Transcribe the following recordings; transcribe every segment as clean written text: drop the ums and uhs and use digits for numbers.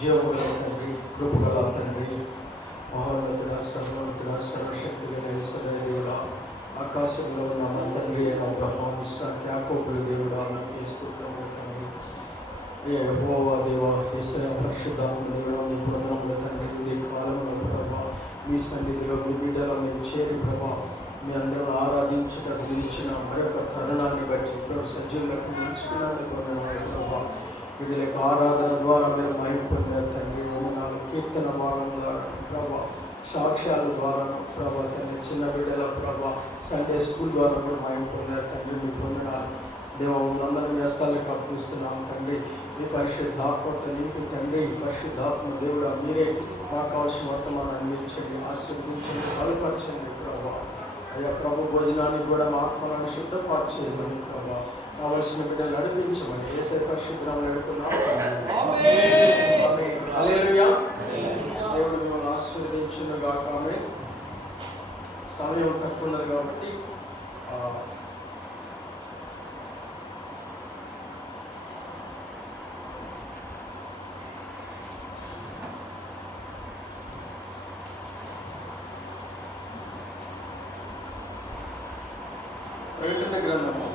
జీవముగల తండ్రి, కృపగల తండ్రి, మహోన్నతుడ, సర్వోన్నతుడ, సర్వశక్తి గల సదైవుడా, ఆకాశంలో ఉన్న మా తండ్రి అయిన అబ్రహాము, ఇస్సాకు, యాకోబుల దేవుడా, నీకే స్తుతులు తండ్రి. యెహోవా దేవా, యేసయ్య పరిశుద్ధాత్మదేవుడా, మీ ప్రణామములు తండ్రి. ఈ కాలంలో ప్రభా మీ సన్నిధిలో మీ బిడ్డలో మీరు చేరి ప్రభా మీ అందరూ ఆరాధించడానికి ఇచ్చిన మరొక తరుణాన్ని బట్టి ప్రభు సజీవులకు ఉంచుకున్నాను ప్రభా. వీటి యొక్క ఆరాధన ద్వారా మీరు మహిమ పొందిన తండ్రి. వందనాలు. కీర్తన భాగం ద్వారా ప్రభా, సాక్ష్యాల ద్వారా ప్రభా తండ్రి, చిన్న బిడ్డల ప్రభా, సండే స్కూల్ ద్వారా కూడా మహిమ పొందిన తండ్రి. మీకు వందనాలు దేవ. అందరినీ వ్యస్తాలకు అప్పగిస్తున్నాము తండ్రి. మీ పరిశుద్ధాత్మతో నింపి తండ్రి. పరిశుద్ధాత్మ దేవుడా, మీరే మాకు కావాల్సిన వర్తమానం అందించండి, ఆశీర్వదించండి, బలపరచండి ప్రభా. అయ్యా ప్రభు, భోజనానికి కూడా మా ఆత్మలను శుద్ధపరచేయమని ప్రభా, కావలసిన బిడ్డలు నడిపించమని యేసయ్య పరిశుద్ధనామములో నడుపుకున్నాము. హల్లెలూయా. దేవుడు మిమ్మల్ని ఆశీర్వదించును గాక. ఆమేన్. సమయం తక్కువ ఉన్నది కాబట్టి ప్రకటన గ్రంథము,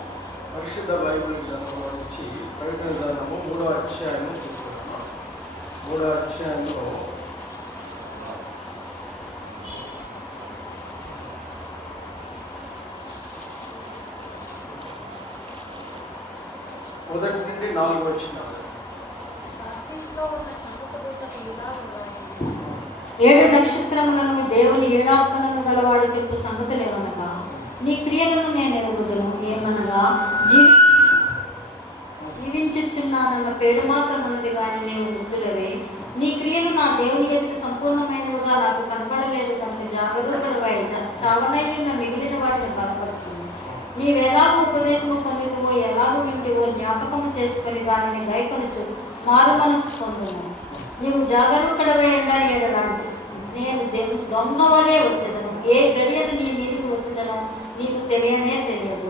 పరిశుద్ధ బైబిల్ గ్రంథంలో నుంచి ప్రకటన గ్రంథము 3వ అధ్యాయం తీసుకున్నాము. 3వ అధ్యాయంలో మొదటి నుండి 4 వచనాలు. 7 నక్షత్రములను దేవుని 7 ఆత్మలను గలవాడు చెప్పు సంగతులేమనగా, నీ క్రియలను నేను ఎరుగుదును. ఏమనగా, జీవించుచున్నానన్న పేరు మాత్రం ఉన్నది కానీ నేను మృతులవే. నీ క్రియలు నా దేవుని ఎదుట సంపూర్ణమైనవిగా నాకు కనపడలేదు కనుక జాగరూకుడివై చావనైన మిగిలిన వాటిని బలపరుతుంది. నీవెలాగో ఉపదేశము పొందినవో, ఎలాగో వింటివో జ్ఞాపకము చేసుకొని దానిని గైకొనుచు మారు మనసు పొందును. నీవు జాగరూకుడివై ఉండాలి ఎడలాంటి నేను దొంగ వలె వచ్చేదను. ఏ గడియను నీ మీదికి వచ్చేదనో నీకు తెలియనే తెలియదు.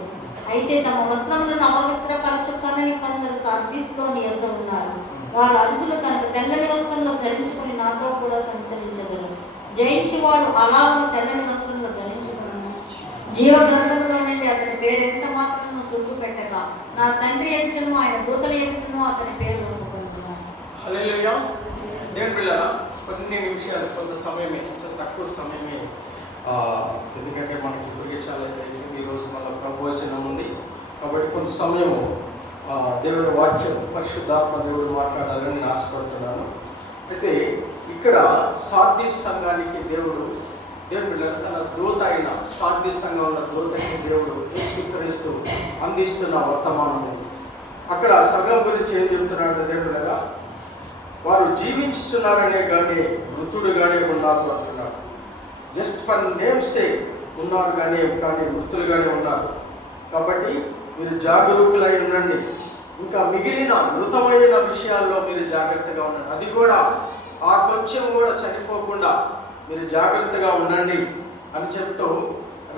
అయితే తమ వస్త్రములను అపవిత్రపరచుకొనని కొందరు సార్దీస్లో నీ యొద్ద ఉన్నారు. వారు అరుగులు కనుక తెల్లని వస్త్రంలో ధరించుకుని నాతో కూడా సంచరించగలరు. జయించువాడు అలాగను తెల్లని వస్త్రంలో ధరించుకున్నాను. జీవగ్రంథంలో నుండి అతని పేరు ఎంత మాత్రం తుడుపు పెట్టక నా తండ్రి ఎదుటను ఆయన దూతల ఎదుటను అతని పేరు ఒప్పుకుంటున్నాను. హల్లెలూయా. దేవుని బిడ్డలారా, కొన్ని నిమిషాలు, కొంత సమయమే, తక్కువ సమయమే, ఎందుకంటే మనకి ఇప్పటికే చాలా జరిగింది. ఈరోజు మళ్ళీ ప్రవచనం ఉంది కాబట్టి కొంత సమయము దేవుడి వాక్యం, పరిశుద్ధాత్మ దేవుడు మాట్లాడాలని నేను ఆశపడుతున్నాను. అయితే ఇక్కడ సార్దీస్ సంఘానికి దేవుడు తన దూత అయిన సార్దీస్ సంఘం ఉన్న దూతకి దేవుడు స్వీకరిస్తూ అందిస్తున్న వర్తమానం ఇది. అక్కడ సంఘం గురించి ఏం చెబుతున్నాడు దేవుడుగా, వారు జీవించుతున్నారనే కానీ మృతుడుగానే ఉన్నారు అంటున్నాడు. జస్ట్ ఫర్ నేమ్ సేక్ ఉన్నారు కానీ మృతులుగానే ఉన్నారు. కాబట్టి మీరు జాగరూకులై ఉండండి. ఇంకా మిగిలిన మృతమైన విషయాల్లో మీరు జాగ్రత్తగా ఉండండి. అది కూడా ఆ కొంచెం కూడా చనిపోకుండా మీరు జాగ్రత్తగా ఉండండి అని చెప్తూ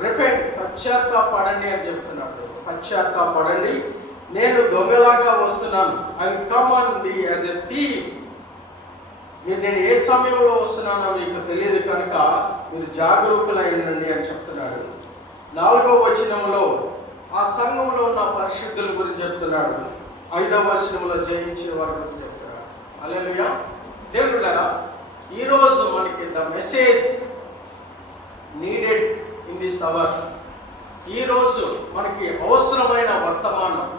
రిపెంట్, పశ్చాత్తాపడండి అని చెప్తున్నాడు. పశ్చాత్తాపడండి, నేను దొంగలాగా వస్తున్నాను. I come on the as a thief. నేను ఏ సమయంలో వస్తున్నానో మీకు తెలియదు కనుక మీరు జాగరూకులై ఉండండి అని చెప్తున్నాడు. 4వ వచనంలో ఆ సంఘంలో ఉన్న పరిశుద్ధుల గురించి చెప్తున్నాడు. 5వ వచనంలో జయించే వారి గురించి చెప్తున్నాడు. హల్లెలూయా. దేవుడారా, ఈరోజు మనకి the message needed in this hour. ఈరోజు మనకి అవసరమైన వర్తమానం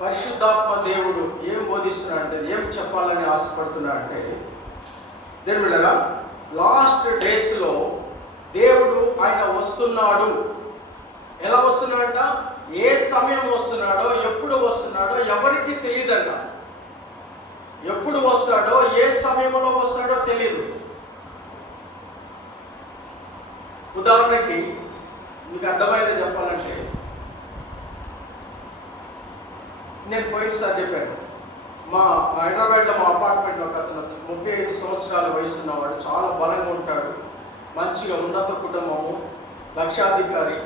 పరిశుద్ధాత్మ దేవుడు ఏం బోధిస్తున్నా అంటే, ఏం చెప్పాలని ఆశపడుతున్నా అంటే, దేవుడారా, లాస్ట్ డేస్లో దేవుడు ఆయన వస్తున్నాడు. ఎలా వస్తున్నాడంట? ఏ సమయం వస్తున్నాడో, ఎప్పుడు వస్తున్నాడో ఎవరికి తెలియదంట. ఎప్పుడు వస్తాడో, ఏ సమయంలో వస్తాడో తెలియదు. ఉదాహరణకి మీకు అర్థమైంది చెప్పాలంటే, నేను పోయినసారి చెప్పాను, మా హైదరాబాద్లో మా అపార్ట్మెంట్లో ఒక అతను 35 సంవత్సరాల వయసు ఉన్నవాడు, చాలా బలంగా ఉంటాడు, మంచిగా ఉన్నత కుటుంబము, లక్షాధికారి.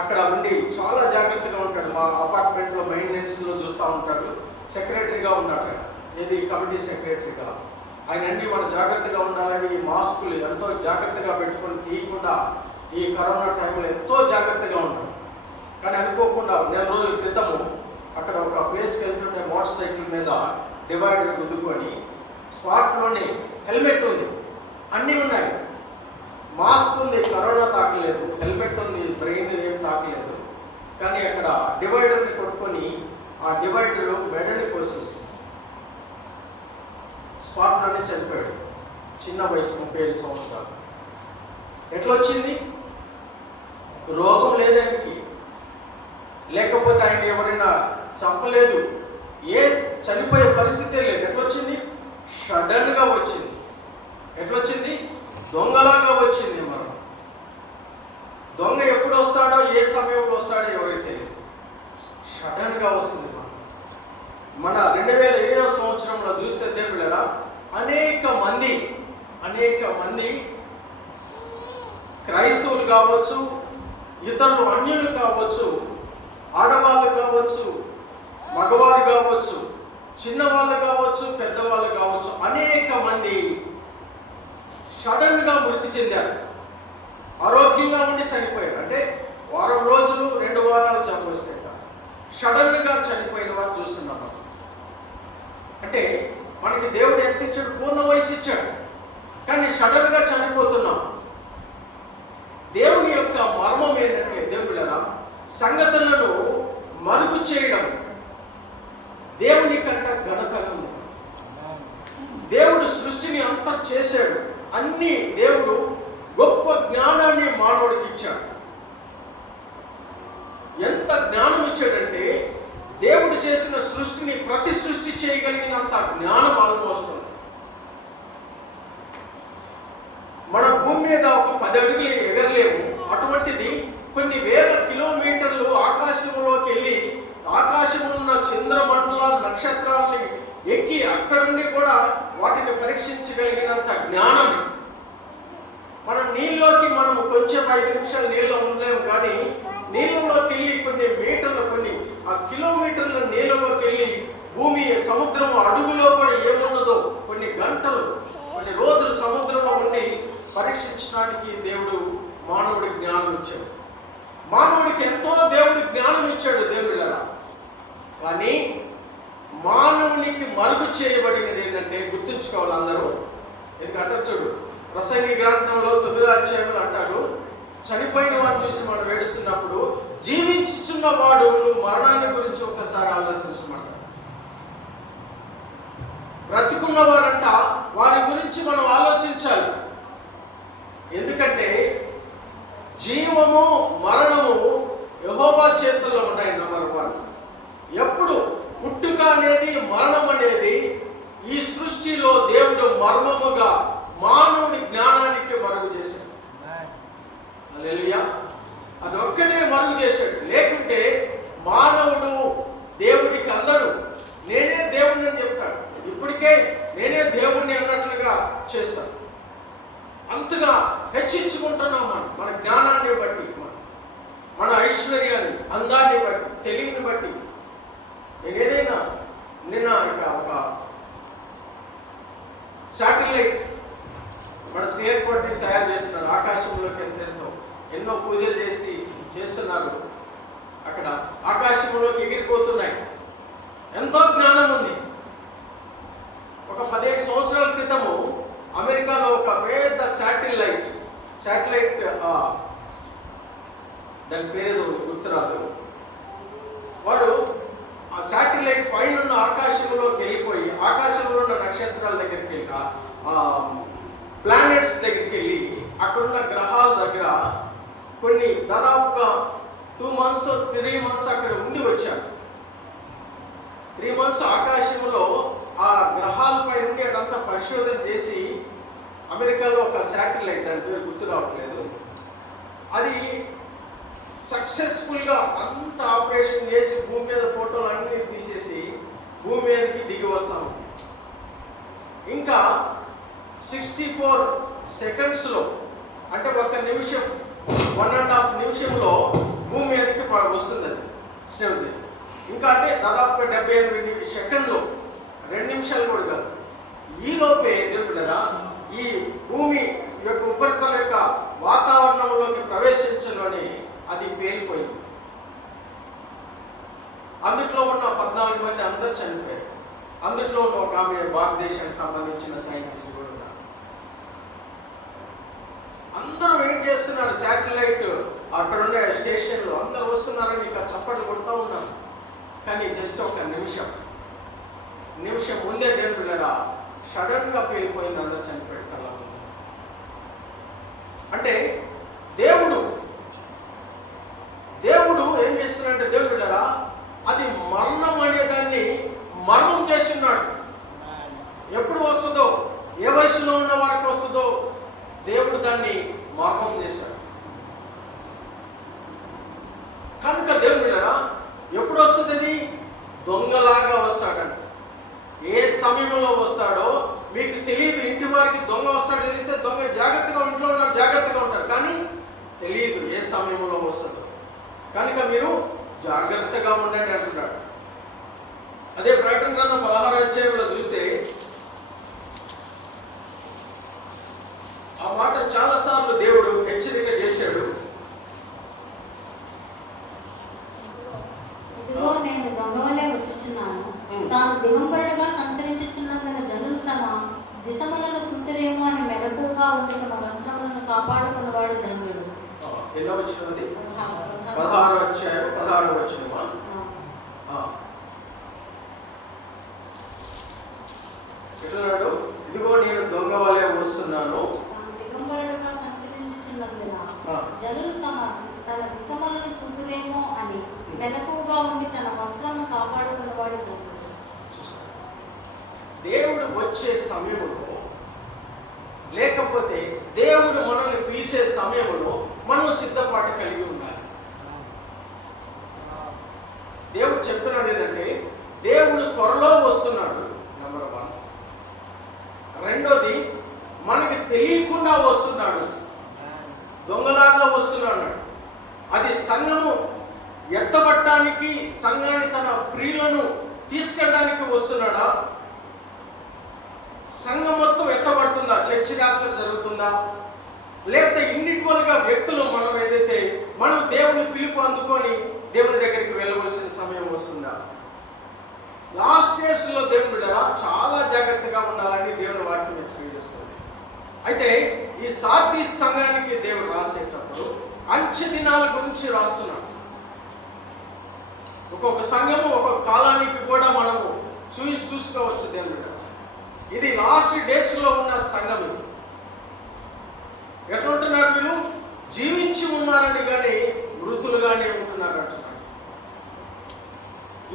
అక్కడ ఉండి చాలా జాగ్రత్తగా ఉంటాడు. మా అపార్ట్మెంట్లో మెయింటెనెన్స్లో చూస్తూ ఉంటాడు. సెక్రటరీగా ఉన్నాడు. ఏది కమిటీ సెక్రటరీగా ఆయన అన్ని మనం జాగ్రత్తగా ఉండాలని ఈ మాస్కులు ఎంతో జాగ్రత్తగా పెట్టుకొని తీయకుండా ఈ కరోనా టైంలో ఎంతో జాగ్రత్తగా ఉన్నాడు. కానీ అనుకోకుండా నెల రోజుల క్రితము అక్కడ ఒక ప్లేస్కి వెళ్తుంటే మోటార్ సైకిల్ మీద డివైడర్ గుద్దుకొని స్పాట్లోనే హెల్మెట్ ఉంది, అన్నీ ఉన్నాయి, మాస్క్ ఉంది, కరోనా తాకలేదు, హెల్మెట్ ఉంది, బ్రెయిన్ ఏం తాకలేదు. కానీ అక్కడ డివైడర్ని కొట్టుకొని ఆ డివైడర్ మెడని కోసేసి స్పాట్లోనే చనిపోయాడు. చిన్న వయసు 35 సంవత్సరాలు. ఎట్లా వచ్చింది? రోగం లేదానికి, లేకపోతే ఆయన ఎవరైనా చంపలేదు, ఏ చనిపోయే పరిస్థితే లేదు. ఎట్లా వచ్చింది? సడన్గా వచ్చింది. ఎట్లొచ్చింది? దొంగలాగా వచ్చింది. మనం దొంగ ఎప్పుడు వస్తాడో ఏ సమయంలో వస్తాడో ఎవరైతే తెలియదు, సడన్గా వస్తుంది. మన 2020 సంవత్సరంలో చూస్తే దేవుళ్ళరా అనేక మంది క్రైస్తవులు కావచ్చు, ఇతరులు అన్యులు కావచ్చు, ఆడవాళ్ళు కావచ్చు, మగవారు కావచ్చు, చిన్నవాళ్ళు కావచ్చు, పెద్దవాళ్ళు కావచ్చు, అనేక మంది సడన్గా మృతి చెందారు. ఆరోగ్యంగా ఉండి చనిపోయారు. అంటే వారం రోజులు 2 వారాలు చనిపోతే సడన్గా చనిపోయిన వారు చూస్తున్నాం. అంటే మనకి దేవుడు ఎంత ఇచ్చాడు? పూర్ణ వయసు ఇచ్చాడు, కానీ సడన్గా చనిపోతున్నాం. దేవుని యొక్క మర్మం ఏంటంటే దేవుళ్ళరా, సంగతులను మరుగు చేయడం దేవుని కంట ఘనత ఉంది. దేవుడు సృష్టిని అంతా చేశాడు, అన్ని దేవుడు గొప్ప జ్ఞానాన్ని మానవుడికి ఇచ్చాడు. ఎంత జ్ఞానం ఇచ్చాడంటే దేవుడు చేసిన సృష్టిని ప్రతి సృష్టి చేయగలిగినంత జ్ఞానం ఆల్మోస్ట్ ఉంది. మన భూమి మీద ఒక 10 అడుగులు ఎగరలేము, అటువంటిది కొన్ని వేల కిలోమీటర్లు ఆకాశంలోకి వెళ్ళి ఆకాశంలో ఉన్న చంద్రమండల నక్షత్రాలని ఎక్కి అక్కడ నుండి కూడా వాటిని పరీక్షించగలిగినంత జ్ఞానం. మనం నీళ్ళలోకి మనము కొంచెం 5 నిమిషాలు నీళ్ళలో ఉండలేము, కానీ నీళ్ళలోకి వెళ్ళి కొన్ని మీటర్లు, కొన్ని ఆ కిలోమీటర్ల నీళ్ళలోకి వెళ్ళి భూమి సముద్రం అడుగులో కూడా ఏమున్నదో కొన్ని గంటలు, కొన్ని రోజులు సముద్రంలో ఉండి పరీక్షించడానికి దేవుడు మానవుడికి జ్ఞానం ఇచ్చాడు. మానవుడికి ఎంతో దేవుడు జ్ఞానం ఇచ్చాడు దేవుళ్ళరా. కానీ మానవునికి మరుగు చేయబడినది ఏంటంటే గుర్తుంచుకోవాలి అందరూ. ఎందుకంటే చూడు, ప్రసంగి గ్రంథంలో 9వ అధ్యాయంలో అంటాడు, చనిపోయిన వాడిని చూసి మనం ఏడుస్తున్నప్పుడు జీవించుతున్న వాడు నువ్వు మరణాన్ని గురించి ఒకసారి ఆలోచించమంట. బ్రతికున్న వారంట వారి గురించి మనం ఆలోచించాలి. ఎందుకంటే జీవము మరణము యెహోవా చేతుల్లో ఉన్నాయి. నంబర్ 1. ఎప్పుడు పుట్టుక అనేది మరణం అనేది ఈ సృష్టిలో దేవుడు మర్మముగా మానవుడి జ్ఞానానికి మరుగు చేశాడు. హల్లెలూయా. అది ఒక్కటే మరుగు చేశాడు. లేకుంటే మానవుడు దేవుడికి అందడు. నేనే దేవుడిని అని చెప్తాడు. ఇప్పటికే నేనే దేవుడిని అన్నట్లుగా చేస్తాడు. అంతగా హెచ్చించుకుంటున్నాం మన జ్ఞానాన్ని బట్టి, మన ఐశ్వర్యాన్ని, అందాన్ని బట్టి, తెలివిని బట్టి. నేను ఏదైనా నిన్న ఇక ఒక శాటిలైట్ మన ఎయిర్పోర్ట్ని తయారు చేస్తున్నారు. ఆకాశంలోకి ఎన్నో పూజలు చేస్తున్నారు. అక్కడ ఆకాశంలోకి ఎగిరిపోతున్నాయి. ఎంతో జ్ఞానం ఉంది. ఒక 15 సంవత్సరాల క్రితము అమెరికాలో ఒక పెద్ద శాటిలైట్ దాని పేరు గుర్తురాదు, వారు ఆ శాటిలైట్ పైన ఉన్న ఆకాశంలోకి వెళ్ళిపోయి ఆకాశంలో ఉన్న నక్షత్రాల దగ్గరికి వెళ్ళి ప్లానెట్స్ దగ్గరికి వెళ్ళి అక్కడున్న గ్రహాల దగ్గర కొన్ని దాదాపుగా 2 months 3 months అక్కడ ఉండి వచ్చారు. 3 months ఆకాశంలో ఆ గ్రహాలపై నుండి అదంతా పరిశోధన చేసి అమెరికాలో ఒక శాటిలైట్, దాని పేరు గుర్తు రావట్లేదు, అది సక్సెస్ఫుల్గా అంత ఆపరేషన్ చేసి భూమి మీద ఫోటోలు అన్నీ తీసేసి భూమి మీదకి దిగి వస్తాము. ఇంకా 64 సెకండ్స్లో, అంటే 1 నిమిషం 1.5 నిమిషంలో భూమి మీదకి వస్తుంది అది శ్రవణి. ఇంకా అంటే దాదాపుగా 78 సెకండ్లు, 2 నిమిషాలు కూడా కాదు. ఈ లోపే దేవుడరా ఈ భూమి యొక్క ఉపరితల యొక్క వాతావరణంలోకి ప్రవేశించలోని అది పేలిపోయింది. అందుట్లో ఉన్న 14 మంది అందరూ చనిపోయారు. అందుట్లో ఉన్న ఒక ఆమె భారతదేశానికి సంబంధించిన సైంటిస్ట్ కూడా ఉన్నారు. అందరూ వెయిట్ చేస్తున్నారు. శాటిలైట్ అక్కడ ఉండే స్టేషన్లో అందరూ వస్తున్నారని ఇక చప్పట్లు కొడుతూ ఉన్నారు. కానీ జస్ట్ ఒక నిమిషం ముందే దేవుడుగా సడన్ గా పేలిపోయింది. అందరూ చనిపోయారు కళ్ళ ముందు. అంటే దేవుడు ఏం చేస్తున్నాడంటే దేవుడుగా అది మరణం అనేదాన్ని మరణం చేస్తున్నాడు. ఎప్పుడు వస్తుందో, ఏ వయసులో ఉన్న వారికి వస్తుందో దేవుడు దాన్ని మరణం చేశాడు. కనుక దేవుడుగా ఎప్పుడు వస్తుంది? అది దొంగలాగా వస్తాడంట. ఏ సమయంలో వస్తాడో మీకు తెలియదు. ఇంటి వారికి దొంగ వస్తాడో తెలిస్తే దొంగ జాగ్రత్తగా ఇంట్లో ఉన్నారు, జాగ్రత్తగా ఉంటారు. కానీ తెలియదు ఏ సమయంలో వస్తుందో. కనుక మీరు జాగ్రత్తగా ఉండండి అంటున్నాడు. అదే ప్రకటన గ్రంథం 16వ అధ్యాయంలో చూస్తే ఆ మాట చాలాసార్లు దేవుడు హెచ్చరిక చేశాడు. ఇదిగో నేను దొంగవలే వచ్చుచున్నాను, తాను దిగంబరుడుగా సంచరించుచున్నందున జనులు తమ దిశములను చుట్టరేమో అని మెలకుగా ఉండి తమ వస్త్రములను కాపాడుకున్నవాడు ధన్యుడు. ఎన్నో వచ్చినది? 16వ అధ్యాయం 16వ వచనమా? ఎట్లన్నాడు? ఇదిగో నేను దొంగ వలె వస్తున్నాను, దిగంబరుడుగా సంచరించుచున్నందున జనులు తన దిశములను చూతురేమో అని మెలకుగా ఉండి తన వస్త్రమును కాపాడుకున్నవాడు ధన్యుడు. దేవుడు వచ్చే సమయంలో, లేకపోతే దేవుడు మనల్ని పిలిచే సమయంలో మనం సిద్ధపాటు కలిగి ఉండాలి. దేవుడు చెప్తున్నది ఏంటంటే దేవుడు త్వరలో వస్తున్నాడు. నెంబర్ 1. రెండోది, మనకి తెలియకుండా వస్తున్నాడు, దొంగలాగా వస్తున్నాడు. అది సంఘము ఎత్తబట్టడానికి, సంఘాన్ని తన ప్రియులను తీసుకెళ్ళడానికి వస్తున్నాడా? సంఘం మొత్తం ఎత్తబడుతుందా? చర్చి రాత్రి జరుగుతుందా? లేకపోతే ఇండివిజువల్ గా వ్యక్తులు మనం దేవుని పిలుపు అందుకొని దేవుని దగ్గరికి వెళ్ళవలసిన సమయం వస్తుందా? లాస్ట్ డేస్ లో దేవుని చాలా జాగ్రత్తగా ఉండాలని దేవుని వాక్యం హెచ్చరిస్తుంది. అయితే ఈ సార్దీస్ సంఘానికి దేవుడు రాసేటప్పుడు అంచె దినాల గురించి రాస్తున్నాడు. ఒక్కొక్క సంఘము ఒక్కొక్క కాలానికి కూడా మనము చూసుకోవచ్చు. దేవుడు ఇది లాస్ట్ డేస్ లో ఉన్న సంఘం. ఇది ఎట్లా ఉంటున్నారు? వీళ్ళు జీవించి ఉన్నారని కానీ మృతులుగానే ఉంటున్నారు అంటున్నాడు.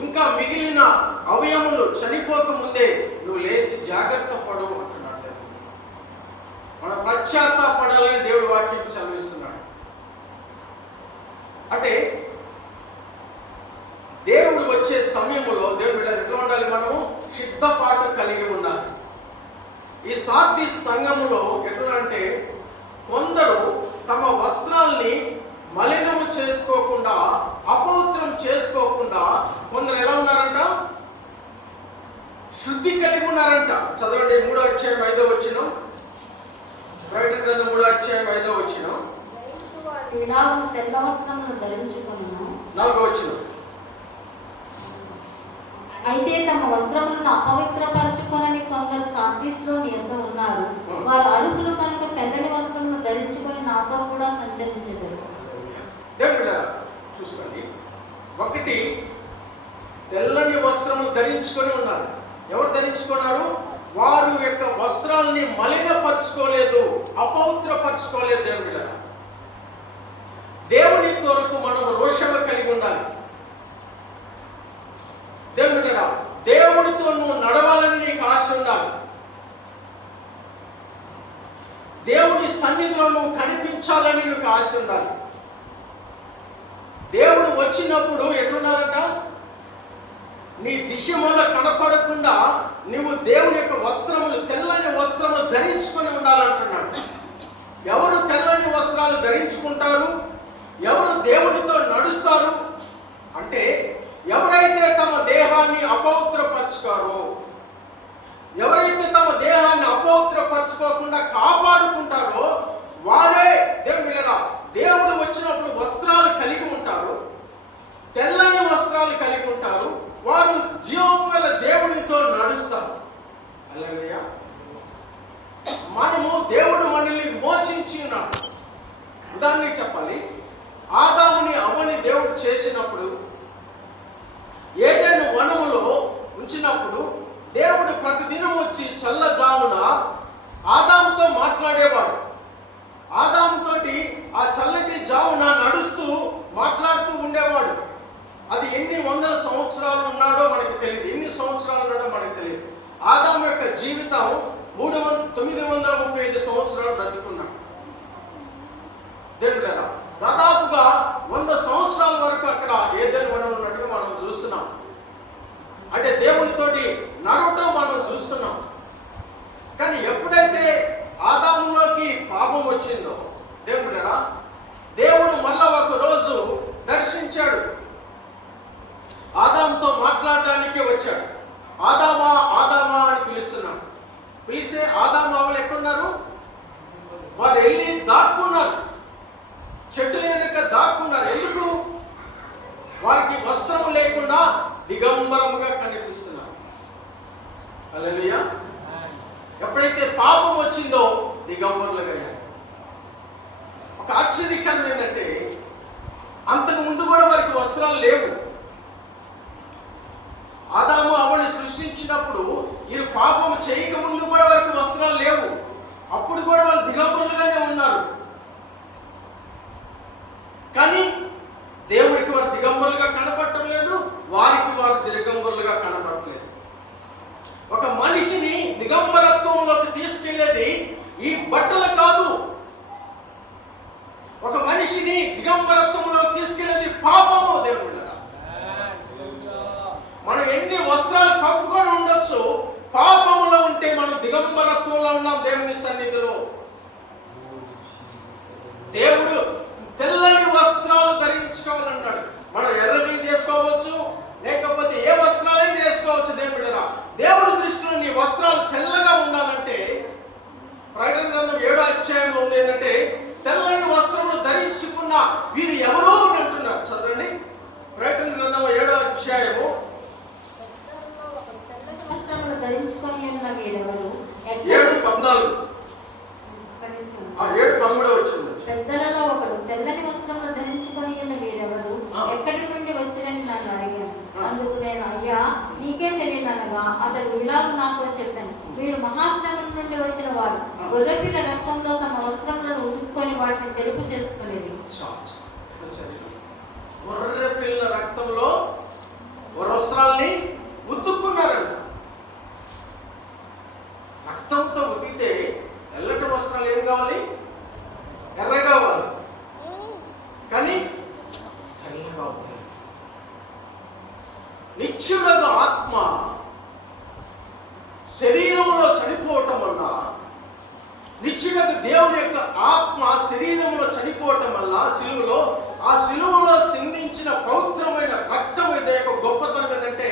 ఇంకా మిగిలిన అవయములు చనిపోక ముందే నువ్వు లేచి జాగ్రత్త పడు అంటున్నాడు దేవుడు. మనం పశ్చాత్తాపడాలని దేవుడు వాక్యం చదివిస్తున్నాడు. అంటే దేవుడు వచ్చే సమయంలో దేవుడు ఎట్లా ఉండాలి? మనము సిద్ధపాటు కలిగి ఉండాలి. ఈ సార్దీస్ సంఘములో ఎట్లా అంటే కొందరు తమ వస్త్రాల్ని మలినము చేసుకోకుండా, అపవిత్రం చేసుకోకుండా కొందరు ఎలా ఉన్నారంట? శుద్ధి కలిగి ఉన్నారంట. చదవండి 3వ అధ్యాయం 5వ వచనం. ప్రకటన గ్రంథం 3వ అధ్యాయం 5వ వచనం. తెల్ల వస్త్రములను ధరించుకొనును. 4వ వచనం. అయితే తమ వస్త్రములను అపవిత్రపరచుకొనని కొందరు సార్దీస్లో ఎంత ఉన్నారు. వారు అర్హులు కనుక తెల్లని వస్త్రములను ధరించుకొని నాతో కూడా సంచరించెదరు. చూసుకోండి. 1, తెల్లని వస్త్రములు ధరించుకొని ఉన్నారు. ఎవరు ధరించుకున్నారు? వారు యొక్క వస్త్రాలని మలినపరచుకోలేదు, అపవిత్రపరచుకోలేదు. దేవుని కొరకు మనం రోషము కలిగి ఉండాలి. దేవుడితో నువ్వు నడవాలని నీకు ఆశ ఉండాలి. దేవుడి సన్నిధిలో నువ్వు కనిపించాలని నీకు ఆశ ఉండాలి. దేవుడు వచ్చినప్పుడు ఎట్లున్నారంట? నీ దిశమూల కనపడకుండా నువ్వు దేవుని యొక్క వస్త్రములు, తెల్లని వస్త్రములు ధరించుకొని ఉండాలంటున్నాడు. ఎవరు తెల్లని వస్త్రాలు ధరించుకుంటారు? ఎవరు దేవునితో నడుస్తారు అంటే ఎవరైతే తమ దేహాన్ని అపవిత్రపరచుతారో, ఎవరైతే తమ దేహాన్ని అపవిత్రపరచుకోకుండా కాపాడుకుంటారో వారే దేవుడా దేవుడు వచ్చినప్పుడు వస్త్రాలు కలిగి ఉంటారు, తెల్లని వస్త్రాలు కలిగి ఉంటారు, వారు జీవము గల దేవునితో నడుస్తారు. హల్లెలూయా. మనము దేవుడు మనల్ని మోచించి ఉన్నాడు. ఉదాహరణకి చెప్పాలి, ఆదాముని అవ్వని దేవుడు చేసినప్పుడు ఏదైనా వనములో ఉంచినప్పుడు దేవుడు ప్రతిదినం వచ్చి చల్లజామున ఆదాముతో మాట్లాడేవాడు. ఆదాముతోటి ఆ చల్లటి జామున నడుస్తూ మాట్లాడుతూ ఉండేవాడు. అది ఎన్ని వందల సంవత్సరాలు ఉన్నాడో మనకు తెలియదు, ఎన్ని సంవత్సరాలు ఉన్నాడో మనకు తెలియదు. ఆదాము యొక్క జీవితం 935 సంవత్సరాలు బ్రతుకున్నాడు. దేవుడా దాదాపుగా 100 సంవత్సరాల వరకు అక్కడ ఏదైనా వనం ఉన్నట్టుగా మనం చూస్తున్నాం. అంటే దేవునితోటి నడవటం మనం చూస్తున్నాం. కానీ ఎప్పుడైతే ఆదాములోకి పాపం వచ్చిందో దేవుడా దేవుడు మళ్ళా ఒక రోజు దర్శించాడు, ఆదాముతో మాట్లాడడానికి వచ్చాడు. ఆదామా ఆదామా అని పిలుస్తున్నాడు. పిలిస్తే ఆదాము అవ్వలు ఎక్కడున్నారు? వారు వెళ్ళి దాక్కున్నారు, చెట్టు వెనుక దాక్కున్నారు. ఎందుకు? వారికి వస్త్రం లేకుండా దిగంబరముగా కనిపిస్తున్నారు. హల్లెలూయా. ఎప్పుడైతే పాపం వచ్చిందో దిగంబరులుగా అయ్యారు. ఒక ఆశ్చర్యకరం ఏంటంటే అంతకు ముందు కూడా వారికి వస్త్రాలు లేవు. ఆదాము అవ్వని సృష్టించినప్పుడు వీరు పాపం చేయక ముందు కూడా వారికి వస్త్రాలు లేవు. అప్పుడు కూడా వాళ్ళు దిగంబరులుగానే ఉన్నారు. కానీ దేవుడికి వారు దిగంబరులుగా కనపడటం లేదు, వారికి వారు దిగంబరులుగా కనపడట్లేదు. ఒక మనిషిని దిగంబరత్వంలోకి తీసుకెళ్లేది ఈ బట్టలు కాదు. ఒక మనిషిని దిగంబరత్వంలోకి తీసుకెళ్లేది పాపము. దేవుడు మనం ఎన్ని వస్త్రాలు కప్పుకొని ఉండొచ్చు, పాపములో ఉంటే మనం దిగంబరత్వంలో ఉన్నాం దేవుని సన్నిధిలో. దేవుడు తెల్లని వస్త్రాలు ధరించుకోవాలన్నాడు. మనం ఎర్రని చేసుకోవచ్చు, లేకపోతే ఏ వస్త్రాలైనా చేసుకోవచ్చు. దేవుడురా దేవుడి దృష్టిలో నీ వస్త్రాలు తెల్లగా ఉండాలంటే ప్రకటన గ్రంథం 7వ అధ్యాయంలో ఉంది ఏంటంటే తెల్లని వస్త్రములు ధరించుకున్న వీరు ఎవరో అని అంటున్నారు. చదవండి ప్రకటన గ్రంథం 7వ అధ్యాయము. వస్త్రములు ధరించుకొని ఉన్న వీరెవరు? 7:14 7:13 వచ్చింది. పెద్దలలో ఒకడు తెల్లని వస్త్రములు ధరించుకొని ఉన్న వీరెవరు, ఎక్కడి నుండి వచ్చిరని నన్ను అడిగాను. అందుకు నేను, అయ్యా నీకే తెలియననగా అతడు ఇలాగ నాతో చెప్పాను, వీరు మహాశ్రమం నుండి వచ్చిన వారు, గొర్రెపిల్ల రక్తంలో తమ వస్త్రములను ఉతుక్కొని వాటిని తెలుపు చేసుకునేది. గొర్రెపిల్ల రక్తంలో వస్త్రాల్ని ఉతుక్కున్నారంట. రక్తంతో ఉతికితే తెల్లటి వస్త్రాలు ఏం కావాలి? ఎర్ర కావాలి. కానీ తెల్లగా అవుతాయి. నిత్యుడైన ఆత్మ శరీరంలో చనిపోవటం వల్ల, నిత్యుడైన దేవుని యొక్క ఆత్మ శరీరంలో చనిపోవటం వల్ల సిలువలో, ఆ సిలువలో సిందించిన పవిత్రమైన రక్తం ఇది యొక్క గొప్పతనం ఏంటంటే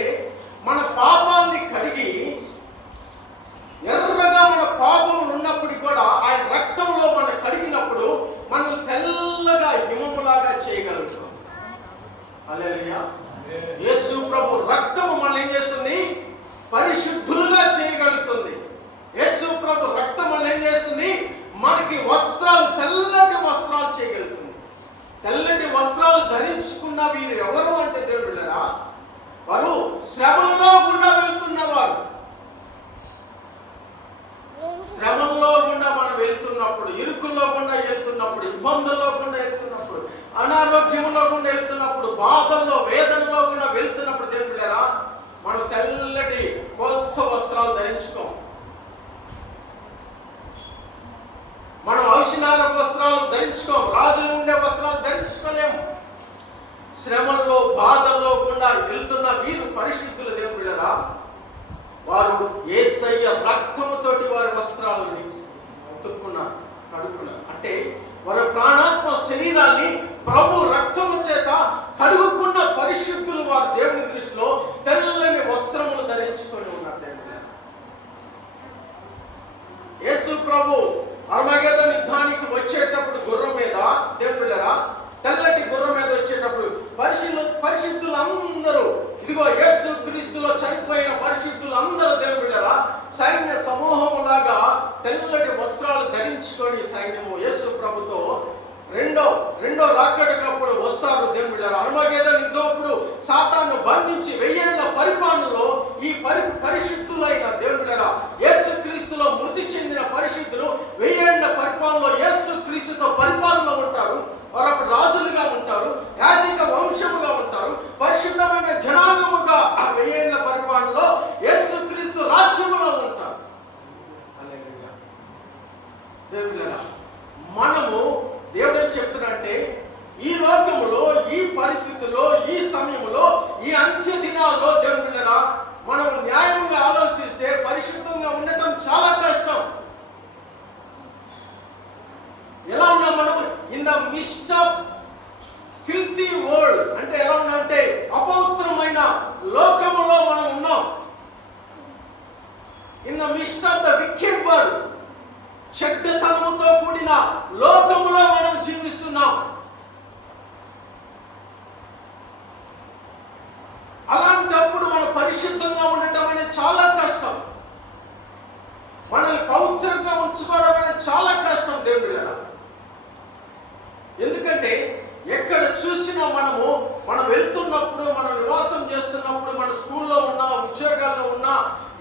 మన పాపాన్ని కడిగి ఎర్రగా మన పాపములు ఉన్నప్పటికీ కూడా ఆయన రక్తంలో మనం కడిగినప్పుడు మనల్ని తెల్లగా హిమములాగా చేయగలుగుతాం. హల్లెలూయా. యేసు ప్రభు రక్తము మనల్ని ఏం చేస్తుంది? పరిశుద్ధులుగా చేయగలుగుతుంది. యేసు ప్రభు రక్తం మనల్ని ఏం చేస్తుంది? మనకి వస్త్రాలు, తెల్లటి వస్త్రాలు చేయగలుగుతుంది. తెల్లటి వస్త్రాలు ధరించుకున్న వీరు ఎవరు అంటే దేవుళ్ళరా, వారు శ్రమలలో గుండా వెళ్తున్నవారు. శ్రమల్లో గుండా మనం వెళ్తున్నప్పుడు, ఇరుకుల్లో గుండా వెళ్తున్నప్పుడు, ఇబ్బందుల్లో గుండా వెళ్తున్నప్పుడు, అనారోగ్యంలో గుండా వెళ్తున్నప్పుడు, బాధల్లో వేదనలో గుండా వెళ్తున్నప్పుడు దేవుళ్ళరా మనం తెల్లటి కొత్త వస్త్రాలు ధరించుకోం. మనం ఔషధాల వస్త్రాలు ధరించుకోం, రాజులు ఉండే వస్త్రాలు ధరించుకోలేము. శ్రమల్లో బాధల్లో గుండా వెళ్తున్న వీరు పరిశుద్ధుల దేవుళ్ళరా, వారు యేసయ్య రక్తముతోటి వారి వస్త్రాలని ఉతుక్కున్నారు, కడుక్కున్నారు. అంటే వారి ప్రాణాత్మ శరీరాన్ని ప్రభు రక్తము చేత కడుగుకున్న పరిశుద్ధులు వారు దేవుని దృష్టిలో తెల్లని వస్త్రములు ధరించుకొని ఉన్నారు. ప్రభు అర్మగెద్దోను యుద్ధానికి వచ్చేటప్పుడు గుర్రం మీద, దేవుని బిడ్డలారా, తెల్లటి గుర్రం మీద వచ్చేటప్పుడు పరిశుద్ధులు అందరూ, ఇదిగో యేసు క్రీస్తులో చనిపోయిన పరిశుద్ధులు అందరూ, దేవుని బిడ్డలారా, సైన్య సమూహం లాగా తెల్లటి వస్త్రాలు ధరించుకొని సైన్యము యేసు ప్రభుతో రెండో రాకడప్పుడు వస్తారు. దేవుని బిడ్డలారా, అర్మగెద్దోను యుద్ధప్పుడు సాతాను బంధించి 1000 ఏళ్ల పరిపాలనలో ఈ పరిశుద్ధులైన, దేవుని బిడ్డలారా, యేసు క్రీస్తులో మృతి చెందిన పరిశుద్ధులు 1000 ఏళ్ల పరిపాలనలో యేసు క్రీస్తుతో పరిపాలనలో ఉంటారు. వారు అప్పుడు రాజులుగా ఉంటారు, యాజక వంశముగా ఉంటారు, పరిశుద్ధమైన జనాంగముగా ఆ 1000 ఏళ్ల పరిపాలనలో యేసు క్రీస్తు రాజ్యములో ఉంటారు. హల్లెలూయా. దేవుని బిడ్డలారా, మనము దేవుడు ఏం చెప్తున్నాడంటే, ఈ లోకములో, ఈ పరిస్థితుల్లో, ఈ సమయంలో, ఈ అంత్య దినాల్లో, దేవుని బిడ్డలారా, మనం న్యాయముగా ఆలోచిస్తే పరిశుద్ధంగా ఉండటం చాలా కష్టం. ఎలా ఉన్నాం మనము? In the midst of filthy world, అంటే ఎలా ఉన్నామంటే అపవిత్రమైన లోకములో మనం ఉన్నాం. In the midst of the wicked world, చెడ్డతనముతో కూడిన లోకములో మనం జీవిస్తున్నాం. అలాంటప్పుడు మనం పరిశుద్ధంగా ఉండటం అనేది చాలా కష్టం. మనల్ని పవిత్రంగా ఉంచుకోవడం అనేది చాలా కష్టం. దేవుని బిడ్డలారా, ఎందుకంటే ఎక్కడ చూసినా మనం వెళ్తున్నప్పుడు, మనం నివాసం చేస్తున్నప్పుడు, మన స్కూల్లో ఉన్నా, ఉద్యోగాల్లో ఉన్నా,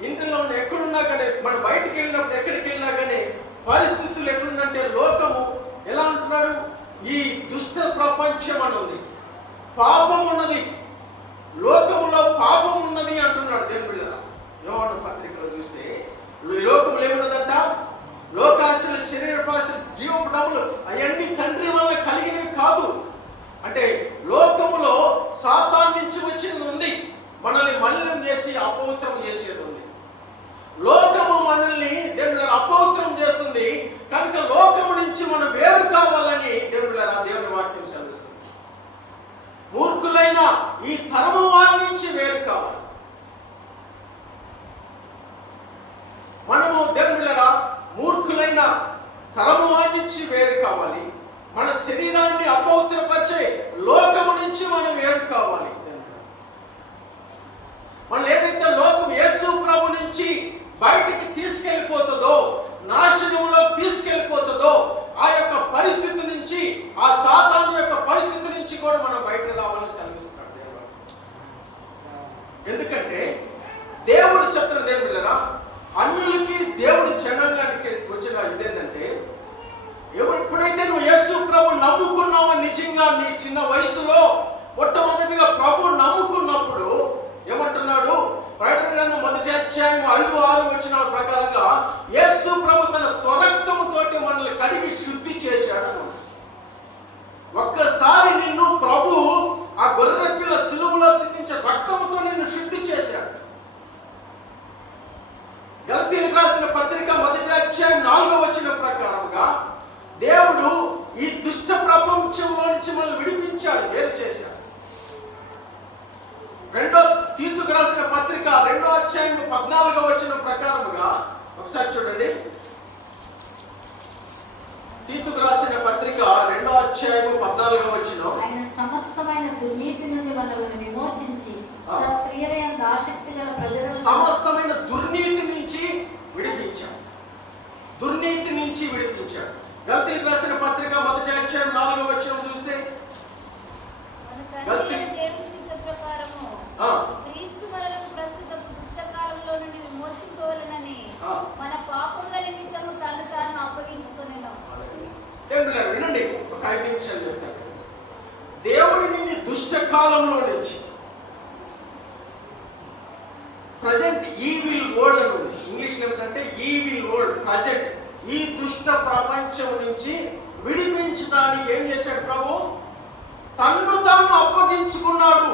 ఇంటిలో ఉన్నా, ఎక్కడున్నా కానీ, మనం బయటికి వెళ్ళినప్పుడు, ఎక్కడికి వెళ్ళినా కానీ పరిస్థితులు ఎట్లుందంటే, లోకము ఎలా అంటున్నాడు? ఈ దుష్ట ప్రపంచం అని ఉంది, పాపం ఉన్నది, లోకములో పాపం ఉన్నది అంటున్నాడు. దేవుని బిడ్డలారా, యోహాను పత్రికలో చూస్తే ఈ లోకములు ఏమున్నదంట? లోకాశలు, శరీరపాశలు, జీవపుడములు, అవన్నీ తండ్రి వల్ల కలిగినవి కాదు. అంటే లోకములో సాతాను నుంచి వచ్చినది ఉంది, మనల్ని మలినం చేసి అపవిత్రం చేసేది ఉంది. లోకము మనల్ని దేవుని అపవిత్రం చేస్తుంది. కనుక లోకము నుంచి మనం వేరు కావాలని దేవుని వాక్యం సెలవిస్తుంది. మూర్ఖులైన ఈ తరము వారి నుంచి వేరు కావాలి. మనము దేవునిరా మూర్ఖులైన తరము వారి నుంచి వేరు కావాలి. మన శరీరాన్ని అపవిత్రపరిచే లోకము నుంచి మనం వేరు కావాలి. మనం ఏదైతే లోకం యేసు ప్రభు నుంచి బయటికి తీసుకెళ్ళిపోతుందో, నాశనంలో తీసుకెళ్ళిపోతుందో, ఆ యొక్క పరిస్థితి నుంచి, ఆ సాతాను యొక్క పరిస్థితి నుంచి కూడా మనం బయట రావాలని సెలవిస్తున్నాడు దేవుడు. ఎందుకంటే దేవుడు చెప్పిన దేవుళ్ళరా, అన్యులకి దేవుడు జనాంగానికి వచ్చిన ఇదేంటంటే, ఎప్పుడైతే నువ్వు యేసు ప్రభు నమ్ముకున్నావో, నిజంగా నీ చిన్న వయసులో మొట్టమొదటిగా ప్రభు నమ్ముకున్నప్పుడు ఏమంటున్నాడు? ప్రకటన గ్రంథం 1వ అధ్యాయం 5-6 వచనాల ప్రకారంగా యేసు ప్రభు తన స్వరక్తముతోటి మనల్ని కడిగి శుద్ధి చేశాడు. ఒక్కసారి నిన్ను ప్రభు ఆ గొర్రె పిల్ల సిలువలో చిందించే రక్తముతో నిన్ను శుద్ధి చేశాడు. గలతీయులకు రాసిన పత్రిక 1వ అధ్యాయం 4వ వచనం ప్రకారంగా దేవుడు ఈ దుష్ట ప్రపంచంలో నుంచి మనల్ని విడిపించాడు, వేరు చేశాడు. తీతుకు రాసిన పత్రిక 2వ అధ్యాయం 14వ వచనం ప్రకారముగా ఒకసారి చూడండి. తీతుకు రాసిన పత్రిక 2వ అధ్యాయం 14వ వచనం, ఆయన సమస్తమైన దుర్నీతి నుండి మనల్ని విమోచించి సత్క్రియలయందు ఆసక్తి గల ప్రజలను, సమస్తమైన దుర్నీతి నుంచి విడిపించాడు. దుర్నీతి నుంచి విడిపించాడు. గలతీయులకు రాసిన పత్రిక 1వ అధ్యాయం 4వ వచనం చూస్తే, క్రీస్తు మనలను ప్రస్తుత దుష్టకాలంలో నుండి విమోచింపవలెనని మన పాపముల నిమిత్తము తను తాను అప్పగించుకొనెను. వినండి, ఒక 5 నిమిషాలు చెప్తాను. దేవుడి నుండి దుష్ట కాలంలో నుంచి, ప్రజెంట్ ఈవిల్ వరల్డ్ అని ఉంది, ఇంగ్లీష్ ఏమిటంటే ఈవిల్ వరల్డ్, ప్రజెంట్ ఈ దుష్ట ప్రపంచం నుంచి విడిపించడానికి ఏం చేశాడు ప్రభు? తన్ను తాను అప్పగించుకున్నాడు.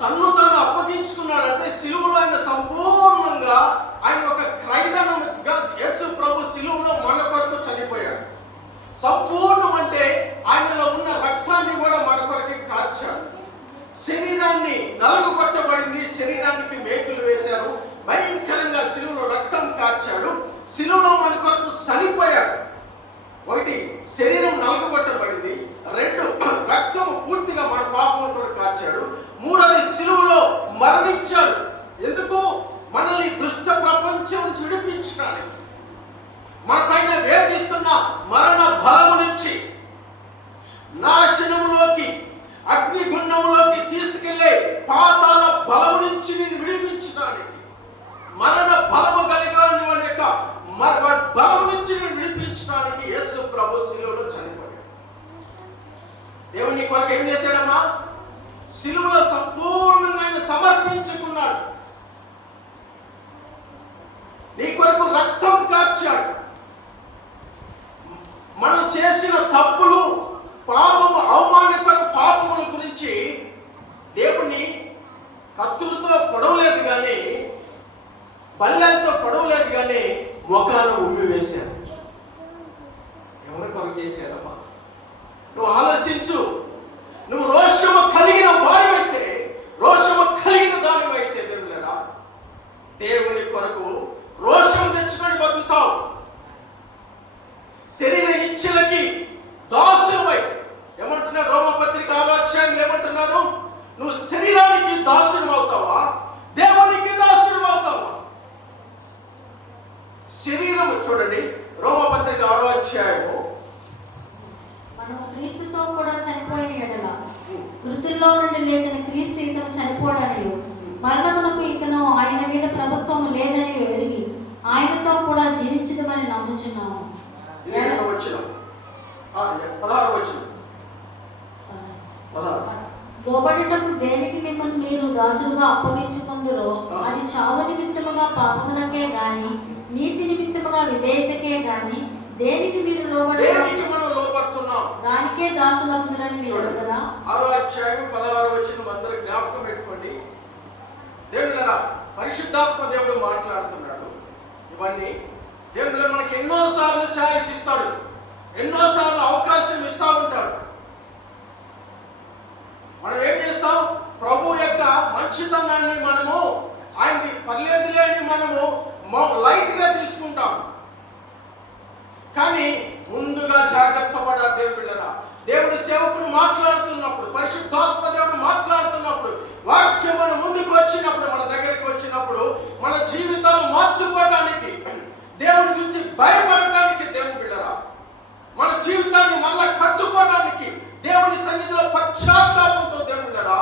తన్ను తాను అప్పగించుకున్నాడు అంటే సిలువలో ఆయన సంపూర్ణంగా, ఆయన ఒక క్రైదనముగా యేసు ప్రభు సిలువలో మన కొరకు చనిపోయాడు. సంపూర్ణం అంటే ఆయనలో ఉన్న రక్తాన్ని కూడా మన కొరకే కార్చాడు. శరీరాన్ని నలుగుకొట్టబడింది, శరీరానికి మేకులు వేశారు, భయంకరంగా సిలువలో రక్తం కార్చాడు. సిలువలో ఒకటి, శరీరం నలగొట్టబడింది. 2, రక్తము పూర్తిగా మన పాపం కొరకు కార్చాడు. 3, సిలువలో మరణించాడు. ఎందుకు? మనల్ని దుష్ట ప్రపంచం నుంచి విడిపించడానికి, మన పైన వేధిస్తున్న మరణ బలము నుంచి, నాశనములోకి, అగ్నిగుండములోకి తీసుకెళ్లే పాతాళ బలము నుంచి నిన్ను విడిపించడానికి, మరణ బలము కలిగిన వాడి యొక్క బలము నుంచి నిన్ను విడిపించడానికి యేసు ప్రభు శిలువలో చనిపోయాడు. దేవుడు నీ కొరకు ఏం చేశాడమ్మా? శిలువలో సంపూర్ణంగా ఆయన సమర్పించుకున్నాడు. నీ కొరకు రక్తం కార్చాడు. మనం చేసిన తప్పులు, పాపము, అవమానకర పాపముల గురించి దేవుణ్ణి కత్తులతో పొడవలేదు కానీ, బల్లెలతో పొడవలేదు కానీ ముఖాన ఉమ్మి వేశారు. ఎవరి కొరకు చేశారమ్మా? నువ్వు ఆలోచించు. నువ్వు రోషము కలిగిన వారివైతే, రోషము కలిగిన దానివైతే దేవుడా, దేవుని కొరకు రోషము తెచ్చుకొని బతుకుతావు. శరీర ఇచ్చలకి దాసులమై, ఏమంటున్నాడు రోమపత్రిక 6వ అధ్యాయంలో ఏమంటున్నాడు? నువ్వు శరీరానికి దాసుడు అవుతావా, దేవునికి దాసుడు అవుతావా? శరీరము చూడండి, రోమపత్రిక 6వ అధ్యాయము. మనము క్రీస్తుతో కూడా చనిపోయిన ఎడల మృతుల్లో నుండి లేచిన క్రీస్తు ఇతను చనిపోడనియు, మరణమునకు ఇతను ఆయన మీద ప్రభుత్వం లేదని ఎరిగి ఆయనతో కూడా జీవించదమని నమ్ముచున్నాము. 16 లోబడుటకు దేనికి మిమ్మల్ని మీరు దాసులుగా అప్పగించుకుందురో అది చావు నిమిత్తముగా పాపములకే గాని, నీతి నిమిత్తముగా విధేయతకే గాని, దేనికి మీరు లోబడుతున్నాం దానికే దాసులగుదురని మీరు కదా. 6వ అధ్యాయం 16వ వచనం అందరూ జ్ఞాపకం పెట్టుకోండి. దేవుళ్ళరా, పరిశుద్ధాత్మ దేవుడు మాట్లాడుతున్నాడు. ఇవన్నీ దేవుడు మనకి ఎన్నోసార్లు ఛాయిస్ ఇస్తాడు, ఎన్నోసార్లు అవకాశం ఇస్తా ఉంటాడు. మనం ఏం చేస్తాం? ప్రభు యొక్క మంచితనాన్ని మనము, ఆయనది పర్లేదు లేని మనము లైట్ గా తీసుకుంటాం. కానీ ముందుగా జాగ్రత్త పడాలి దేవుళ్ళరా. దేవుడు సేవకుడు మాట్లాడుతున్నప్పుడు, పరిశుద్ధాత్మ దేవుడు మాట్లాడుతున్నప్పుడు, వాక్యం మన ముందుకు వచ్చినప్పుడు, మన దగ్గరికి వచ్చినప్పుడు, మన జీవితాలు మార్చుకోవడానికి, దేవుని గురించి భయపడటానికి దేవుడు బిడ్డరా, మన జీవితాన్ని మళ్ళా కట్టుకోవడానికి, దేవుని సన్నిధిలో పశ్చాత్తాపంతో దేవుళ్ళరా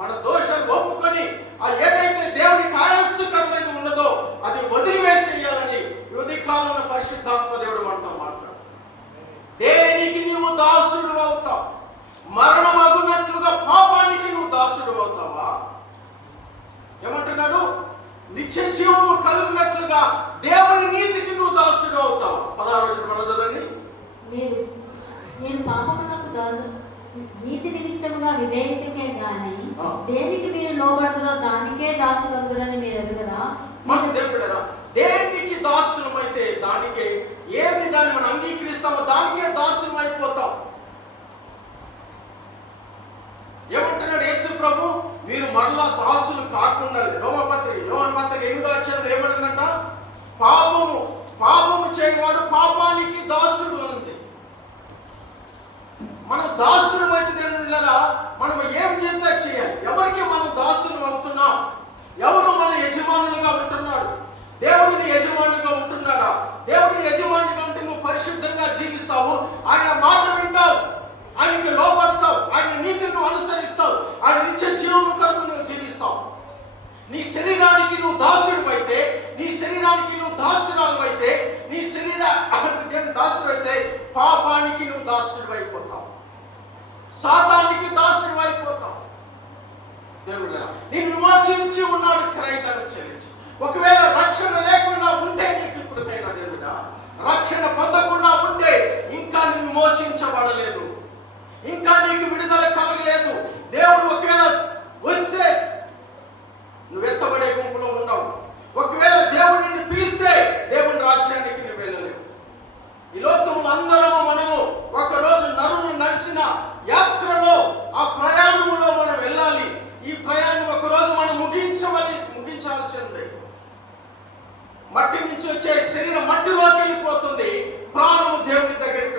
మన దోషాలు ఒప్పుకొని ఆ ఏదైతే దేవునికి ఆయాసకరమైన ఉండదో అది వదిలివేసేయాలని యువతి కాలంలో పరిశుద్ధాత్మ దేవుడు మనతో మాట్లాడు. దేనికి నువ్వు దాసుడు అవుతావు? మరణమగునట్లుగా పాపానికి నువ్వు దాసుడు అవుతావా? ఏమంటున్నాడు? నిత్య జీవము కలుగునట్లుగా దేవుని నీతికి నువ్వు దాసుడు అవుతావు. 16వ వచనం మనం చదవండి. నేను పాపములకు దాసు, నీతి నిమిత్తముగా విధేయతకే గాని, దేనికి మీరు లోబడుదురో దానికే దాసులగుదురని మీరు ఎదుగరా. దేనికి దాసులమైతే దానికే, ఏది దాన్ని మనం అంగీకరిస్తామో దానికే దాసులం అయిపోతాం. ఏమంటున్నాడు యేసు ప్రభు? మీరు మరలా దాసులు కాకుండా, యోహాను పత్రిక 8వ అధ్యాయంలో ఏమన్నదంట? పాపము చేయవాడు పాపానికి దాసుడు అనంది. మనం దాసులం అయితే దేవుళ్ళరా, మనం ఏం చెప్తే చేయాలి? ఎవరికి మనం దాసులం అవుతున్నాం? ఎవరు మన యజమానులుగా ఉంటున్నాడు? దేవుడిని యజమానిగా ఉంటున్నాడా? దేవుడిని యజమానిగా ఉంటే నువ్వు పరిశుద్ధంగా జీవిస్తావు, ఆయన మాట వింటావు, ఆయనకి లోబడతావు, ఆయన నీతిని నువ్వు అనుసరిస్తావు, ఆయన నిత్య జీవము కొరకు నువ్వు జీవిస్తావు. నీ శరీరానికి నువ్వు దాసుడు అయితే, నీ శరీరానికి నువ్వు దాసురాలు అయితే, నీ శరీరానికి దాసుడు అయితే పాపానికి నువ్వు దాసుడు అయిపోతావు, సాతానికి దాసుడు అయిపోతావు. దేవుడా నేను విమోచించి ఉన్నాడు క్రయధనం చెల్లించి. ఒకవేళ రక్షణ లేకుండా ఉంటే నీకు ఇప్పటికైనా దేవుడా, రక్షణ పొందకుండా ఉంటే ఇంకా నువ్వు విమోచించబడలేదు, ఇంకా నీకు విడుదల కలగలేదు. దేవుడు ఒకవేళ వస్తే నువ్వు ఎత్తబడే గుంపులో ఉండవు. ఒకవేళ దేవుడు నిన్ను పిలిస్తే దేవుని రాజ్యానికి నువ్వు వెళ్ళలేవు. ఈ లోకంలో అందరము మనము ఒకరోజు నరులు నడిచిన యాత్రలో, ఆ ప్రయాణంలో మనం వెళ్ళాలి. ఈ ప్రయాణం ఒకరోజు మనం ముగించాల్సి ఉంది. మట్టి నుంచి వచ్చే శరీరం మట్టిలోకి వెళ్ళిపోతుంది, ప్రాణము దేవుని దగ్గరికి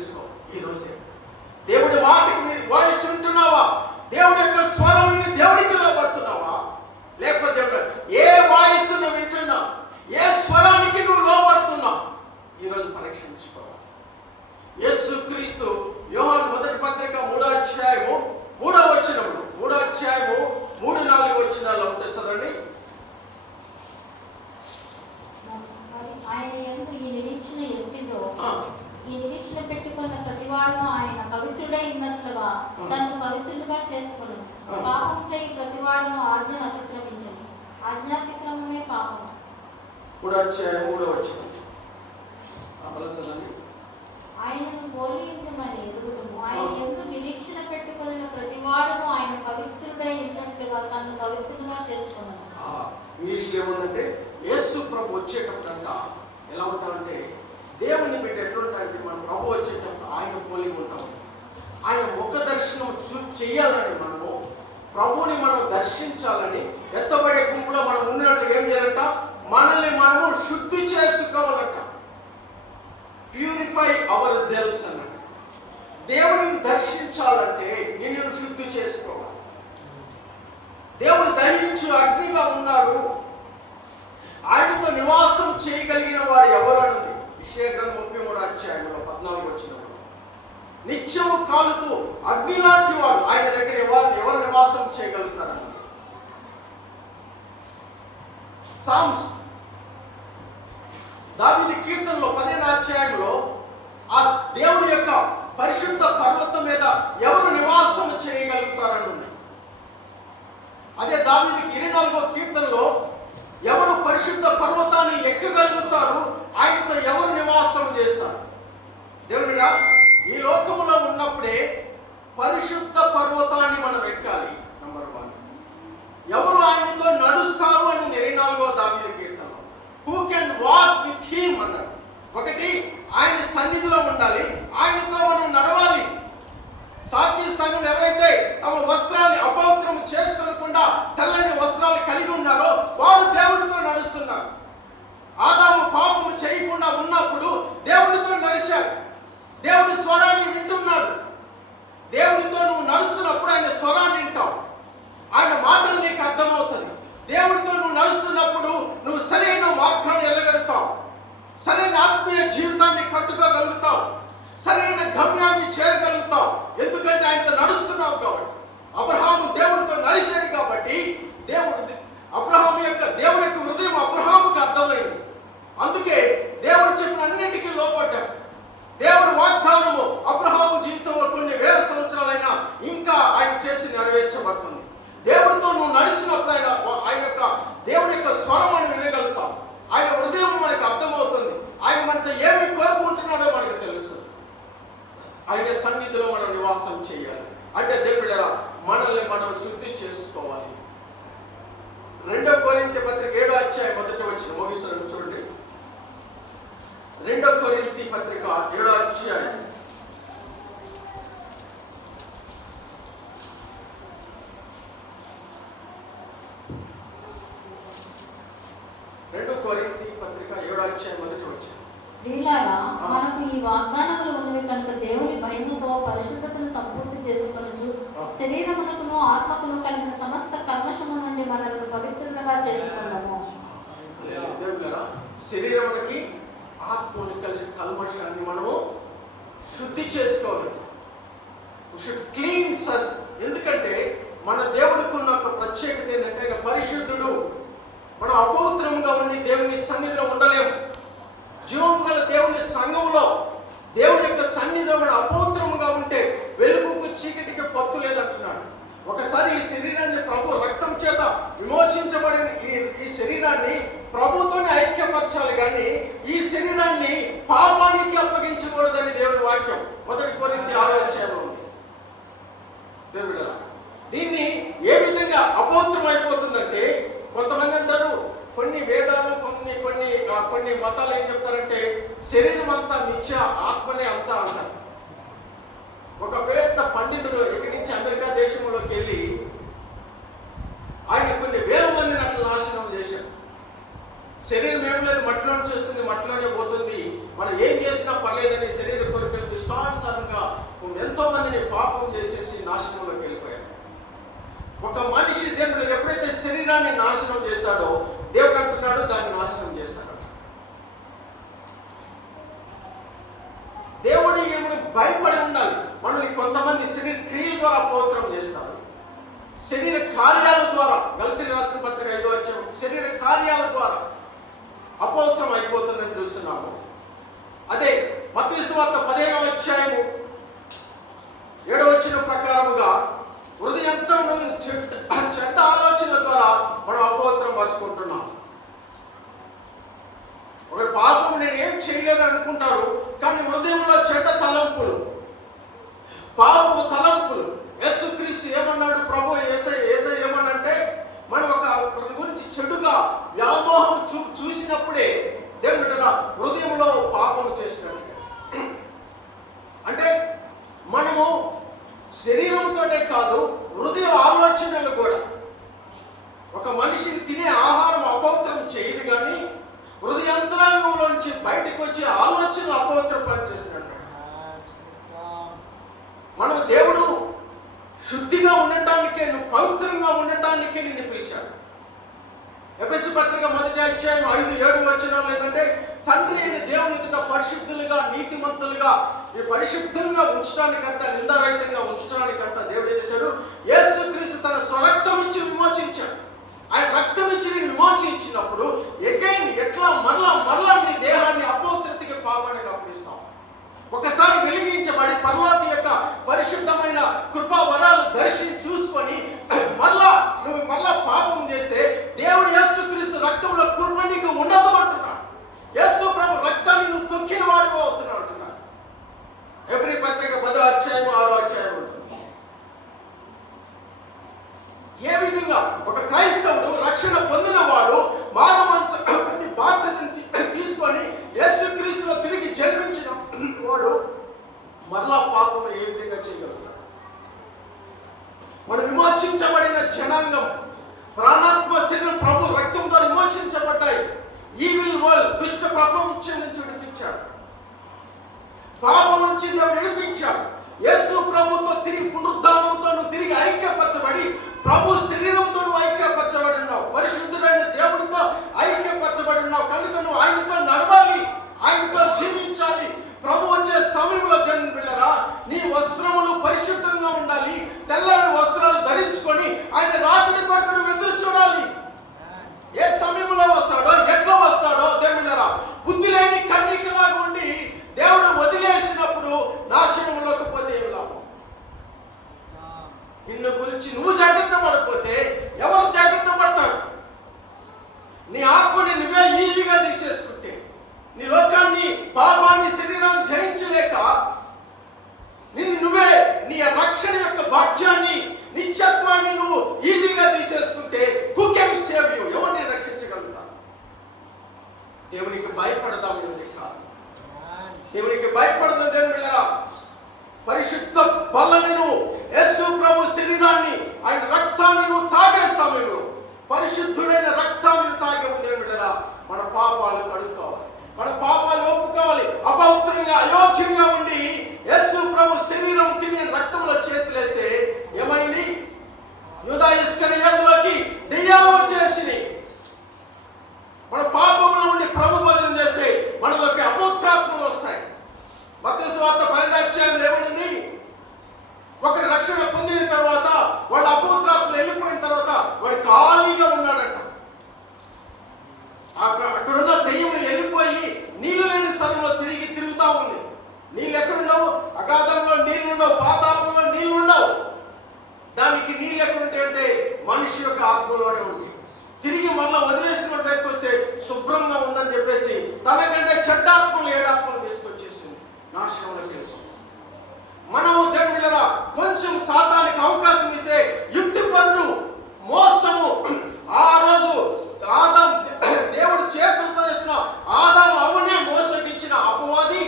తెలుసుకో ఈ రోజే. దేవుడి మాటకి వాయిస్ ఉంటున్నావా? దేవుడి యొక్క స్వరం విని దేవుడికి లోబడుతున్నావా? లేకపోతే దేవుడు ఏ వాయిస్ నువ్వు వింటున్నావు, ఏ స్వరానికి నువ్వు లోబడుతున్నావు? ఈరోజు పరీక్షించుకోవాలి. యేసుక్రీస్తు యోహాను మొదటి పత్రిక 3వ అధ్యాయము 3వ వచనంలో 3వ అధ్యాయము 3-4 వచనాల్లో ఉంటుంది, చదవండి. మరి ఆయన యందు ఈ నిరీక్షణ ఎట్టిదో, ఈ నిరీక్షణ పెట్టుకున్న ప్రతివాడు ఆయన పవిత్రుడై ఉన్నట్లుగా తను పవిత్రుడుగా చేసుకును. పాపము చేయి ప్రతివాడును ఆజ్ఞను అతిక్రమించను. ఆజ్ఞాతిక్రమమే పాపము. 3వ అధ్యాయం 3వ వచనం చదవండి. ఆయనను పోలి మరి ఎరుగుదుము. ఆయన యందు నిరీక్షణ పెట్టుకున్న ప్రతివాడును ఆయన పవిత్రుడై ఉన్నట్లుగా తను పవిత్రుడుగా చేసుకును. ఇంగ్లీష్లో ఏముందంటే యేసు ప్రభు వచ్చేటప్పుడంట ఎలా ఉంటామంటే, దేవుని బిడ్డ ఎట్లుంటారంటే మన ప్రభు వచ్చేటప్పుడు ఆయన పోలి ఉంటాం. ఆయన ముఖ దర్శనం చెయ్యాలని, మనము ప్రభుని మనం దర్శించాలని, ఎత్తబడే గుంపులో మనం ఉన్నట్టు ఏం చేయాలంట, మనల్ని మనము శుద్ధి చేసుకోవాలంట. ప్యూరిఫై అవర్ సెల్వ్స్ అన్నట్టు. దేవుడిని దర్శించాలంటే నిన్ను శుద్ధి చేసుకోవాలి. దేవుడు దహించు అగ్నిగా ఉన్నాడు. ఆయనతో నివాసం చేయగలిగిన వారు ఎవరు అన్నది యెషయా గ్రంథం 33వ అధ్యాయంలో 14వ వచనంలో. నిత్యము కాలుతూ అగ్ని లాంటి వాడు ఆయన దగ్గర ఎవరు నివాసం చేయగలుగుతారన్నది. సామ్స్ దావీదు కీర్తనలో 15వ అధ్యాయంలో ఆ దేవుని యొక్క పరిశుద్ధ పర్వతం మీద ఎవరు నివాసం చేయగలుగుతారని ఉంది. అదే దావీదు 24వ కీర్తనలో ఎవరు పరిశుద్ధ పర్వతాన్ని ఎక్కగలుగుతారు, ఆయనతో ఎవరు నివాసం చేస్తారు. దేవునిగా ఈ లోకములో ఉన్నప్పుడే పరిశుద్ధ పర్వతాన్ని మనం ఎక్కాలి. నంబర్ 1. ఎవరు ఆయనతో నడుస్తారు అని 24వ దావీదు కీర్తనలో. Who can walk with him అన్నాడు. ఒకటి, ఆయన సన్నిధిలో ఉండాలి, ఆయనతో మనం నడవాలి. సాధ్య సంఘం ఎవరైతే తమ వస్త్రాన్ని అపవిత్రం చేసుకోకుండా తెల్లని వస్త్రాలు కలిగి ఉన్నారో వారు దేవుడితో నడుస్తున్నారు. ఆదాము పాపము చేయకుండా ఉన్నప్పుడు దేవుడితో నడిచాడు. దేవుడి స్వరాన్ని వింటున్నాడు. దేవుడితో నువ్వు నడుస్తున్నప్పుడు ఆయన స్వరాన్ని వింటావు. ఆయన మాటలు నీకు అర్థమవుతుంది. దేవుడితో నువ్వు నడుస్తున్నప్పుడు నువ్వు సరైన మార్గాన్ని వెళ్ళగలుగుతావు. సరైన ఆత్మీయ జీవితాన్ని కట్టుకోగలుగుతావు. సరైన గమ్యాన్ని చేరగలుగుతావు. ఎందుకంటే ఆయనతో నడుస్తున్నావు కాబట్టి. అబ్రహాము దేవుడితో నడిచాడు కాబట్టి అబ్రహాము యొక్క దేవుని యొక్క హృదయం అబ్రహాముకు అర్థమైంది. అందుకే దేవుడు చెప్పిన అన్నింటికీ లోపడ్డాడు. దేవుడి వాగ్దానము అబ్రహాము జీవితంలో కొన్ని వేల సంవత్సరాలైనా ఇంకా ఆయన చేసి నెరవేర్చబడుతుంది. దేవుడితో నువ్వు నడిచినప్పుడు ఆయన యొక్క దేవుని యొక్క స్వరం మనం వినగలుగుతాం. ఆయన హృదయం మనకు అర్థమవుతుంది. ఆయన మనతో ఏమి కోరుకుంటున్నాడో మనకు తెలుస్తుంది. ఆయన సన్నిధిలో మనం నివాసం చేయాలి. అంటే దేవుడరా మనల్ని మనం శుద్ధి చేసుకోవాలి. 2 కొరింథీ పత్రిక 7వ అధ్యాయం 1వ వచనం ముగిస్తాను చూడండి. 2 కొరింథీ పత్రిక 7వ అధ్యాయం 2 కొరింథీ పత్రిక 7వ అధ్యాయం 1వ వచనం. వీళ్ళారా మనకు ఈ వాగ్దానములు ఉన్నవి కనుక దేవుని భయముతో పరిశుద్ధతను సంపూర్తి చేసుకొనుచు శరీరమునకును ఆత్మకును కలిగిన సమస్త కల్మషము నుండి మనల్ని పవిత్రులుగా చేసుకున్నాము. దేవులారా శరీరమునికి ఆత్మకు కలిసిన కల్మషాన్ని మనము శుద్ధి చేసుకోవాలి. Cleans us. ఎందుకంటే మన దేవుడికి ఉన్న ఒక ప్రత్యేకత ఏంటంటే ఆయన పరిశుద్ధుడు. మనం అపవిత్రముగా ఉండి దేవుని సన్నిధిలో ఉండలేము. జీవం గల దేవుని సంఘంలో దేవుని యొక్క సన్నిధిలో మనం అపవిత్రముగా ఉంటే వెలుగుకు చీకటికి పొత్తు లేదంటున్నాడు. ఒకసారి ఈ శరీరాన్ని ప్రభు రక్తం చేత విమోచించబడిన ఈ శరీరాన్ని ప్రభుతోనే ఐక్యపరచాలి, కానీ ఈ శరీరాన్ని పాపానికి అప్పగించకూడదని దేవుని వాక్యం 1 కొరింథీ 6వ అధ్యాయంలో ఉంది. దేవుడా దీన్ని ఏ విధంగా అపవిత్రం అయిపోతుందంటే, కొంతమంది అంటారు కొన్ని వేదాలు కొన్ని మతాలు ఏం చెప్తారంటే శరీరం అంతా మిథ్య, ఆత్మనే అంతా అంటారు. ఒక పెద్ద పండితుడు ఇక్కడి నుంచి అమెరికా దేశంలోకి వెళ్ళి ఆయన కొన్ని వేల మందిని అట్లా నాశనం చేశాడు. శరీరం ఏం లేదు, మట్టిలోనే చేస్తుంది, మట్టిలోనే పోతుంది, మనం ఏం చేసినా పర్లేదని శరీర కోరికలు దేవుడు ఇష్టానుసారంగా ఎంతో మందిని పాపం చేసేసి నాశనంలోకి వెళ్ళిపోయారు. ఒక మనిషి దేవుడు ఎప్పుడైతే శరీరాన్ని నాశనం చేశాడో దేవుడు అంటున్నాడు దాన్ని నాశనం చేస్తాడు. దేవుడి ఏమైనా భయపడి ఉండాలి. మనల్ని కొంతమంది శరీర క్రియల ద్వారా అపవిత్రం చేస్తారు, శరీర కార్యాల ద్వారా. గలతీయులకు రాసిన పత్రిక 5వ అధ్యాయం శరీర కార్యాల ద్వారా అపవిత్రం అయిపోతుందని చూస్తున్నాము. అదే మత్తయి సువార్త 15వ అధ్యాయము 7వ వచనం ప్రకారముగా హృదయంతో చెడ్డ ఆలోచనల ద్వారా మనం అపవిత్రం పరుచుకుంటున్నాం. ఒక పాపం నేను ఏం చేయలేదని అనుకుంటారు, కానీ హృదయంలో చెడ్డ తలంపులు, పాపము తలంపులు. యేసుక్రీస్తు ఏమన్నాడు? ప్రభు యేసయ్య ఏమనంటే మనం ఒకరి గురించి చెడుగా వ్యామోహం చూసినప్పుడే దేవుడు హృదయంలో పాపం చేసినట్టు. అంటే మనము శరీరంతోనే కాదు, హృదయ ఆలోచనలు కూడా. ఒక మనిషిని తినే ఆహారం అపవిత్రం చేయదు, కానీ హృదయాంతరంగంలోంచి బయటకు వచ్చే ఆలోచనలు అపవిత్రం పనిచేస్తున్నాడు. మనం దేవుడు శుద్ధిగా ఉండటానికే, నువ్వు పవిత్రంగా ఉండటానికే నిన్ను పిలిచాడు. ఎఫెసీ పత్రిక 1వ అధ్యాయం 5-7 వచనాలు ఏంటంటే తండ్రి అయిన దేవుని ఎదుట పరిశుద్ధులుగా, నీతిమంతులుగా, పరిశుద్ధంగా ఉంచడానికంట, నిందారహితంగా ఉంచడానికంట దేవుడు ఏం చేశాడు? యేసుక్రీస్తు తన స్వరక్తం ఇచ్చి విమోచించాడు. ఆయన రక్తం ఇచ్చి నేను విమోచించినప్పుడు ఎగైన్ ఎట్లా మరలా నీ దేహాన్ని అపవిత్రతకి పాపానికి అప్పగిస్తాం. ఒకసారి వెలిగించబడి పరలోక యొక్క పరిశుద్ధమైన కృపా వరాలు చూసుకొని నువ్వు మరలా పాపం చేస్తే దేవుడు యేసుక్రీస్తు రక్తంలో కృప నీకు ఉండదు అంటున్నాడు. యేసు ప్రభు రక్తాన్ని నువ్వు తొక్కిన వాడిగా అవుతున్నావు అంటున్నాడు. ఎబ్రీ పత్రిక 10వ అధ్యాయం 6వ అధ్యాయం. ఏ విధంగా ఒక క్రైస్తవుడు రక్షణ పొందినవాడు మారు మనసు బాప్టిజం తీసుకొని యేసుక్రీస్తులో తిరిగి జన్మించిన వాడు మరలా పాపం ఏ విధంగా చేయగలుగుతాడు? మనం విమోచించబడిన జనాంగం, ప్రాణాత్మ శరీరం ప్రభు రక్తంతో విమోచించబడ్డాయి. ఈవిల్ వరల్డ్, దుష్ట ప్రపంచం నుంచి విడిపించాడు. పాపం నుంచి దేవుడు విడిపించాడు. యేసు ప్రభుతో తిరిగి పునరుద్ధానంతో తిరిగి ఐక్యపరచబడి ప్రభు శరీరంతో నువ్వు ఐక్యపరచబడి ఉన్నావు. పరిశుద్ధుడైన దేవుడితో ఐక్యపరచబడి ఉన్నావు. కనుక నువ్వు ఆయనతో నడవాలి, ఆయనతో జీవించాలి. ప్రభు వచ్చే సమయంలో దేవుని బిడ్డలారా, నీ వస్త్రములు పరిశుద్ధంగా ఉండాలి. తెల్లని వస్త్రాలు ధరించుకొని ఆయన రాకడి కొరకు నువ్వు ఎదురు చూడాలి. ఏ సమయంలో వస్తాడో, ఎట్లా వస్తాడో దేవుని బిడ్డలారా, బుద్ధి లేని కన్నికలాగా ఉండి దేవుడు వదిలేసినప్పుడు నాశనంలోకి పోతే ఏం లాభం? నిన్ను గురించి నువ్వు జాగ్రత్త పడకపోతే ఎవరు జాగ్రత్త పడతాడు? నీ ఆత్మని నువ్వే ఈజీగా తీసేసుకుంటే, నీ లోకాన్ని, పాపాన్ని, శరీరాన్ని జయించలేక నువ్వే నీ రక్షణ యొక్క భాగ్యాన్ని, నిత్యత్వాన్ని నువ్వు ఈజీగా తీసేసుకుంటే హూ కెన్ సేవ్ యు? ఎవరిని రక్షించగలుగుతా? దేవునికి భయపడదాం. దేవునికి భయపడదాం. దేవుని బిడ్డలారా, పరిశుద్ధ బలని నువ్వు యేసు ప్రభు శరీరాన్ని, ఆయన రక్తాన్ని నువ్వు తాగే సమయంలో, పరిశుద్ధుడైన రక్తాన్ని తాగే దేవుని బిడ్డలారా, మన పాపాలు కడుక్కోవాలి, మన పాపాలు ఒప్పుకోవాలి. అపవిత్రంగా, అయోగ్యంగా ఉండి యేసు ప్రభు శరీరం తిని రక్తంలో చేతులేస్తే ఏమైంది? యూదా ఇస్కరియోతులోకి దెయ్యాలు వచ్చేసి మన పాపంలో ఉండి ప్రభు భజన చేస్తే మనలోకి అపవిత్రాత్మలు వస్తాయి. మత్తయి సువార్త 10వ అధ్యాయంలో ఏమనుంది? ఒకటి రక్షణ పొందిన తర్వాత వాళ్ళ అపవిత్రాత్మలు వెళ్ళిపోయిన తర్వాత వాడు ఖాళీగా ఉన్నాడంట. అక్కడున్న దెయ్యం వెళ్ళిపోయి నీళ్ళు లేని స్థలంలో తిరుగుతా ఉంది. నీళ్ళు ఎక్కడుండవు? అగాధంలో నీళ్లు ఉండవు, పాతాళంలో నీళ్లు ఉండవు. దానికి నీళ్ళు ఎక్కడుంటాయంటే మనిషి యొక్క ఆత్మలోనే ఉంది. తిరిగి మళ్ళీ వదిలేసిన వాడి దగ్గరికి వస్తే శుభ్రంగా ఉందని చెప్పేసి తనకంటే చెడ్డాత్మలు, ఏడాత్మలు తీసుకొచ్చేసింది నాశనంలోకి వెళ్తాం. మనము దేవుని బిడ్డలారా కొంచెం సాతానికి అవకాశం ఇస్తే యుక్తిపరుడు, మోసము. ఆ రోజు దేవుడు చేతులతో చేసిన ఆదాము అవునే మోసగించిన అపవాది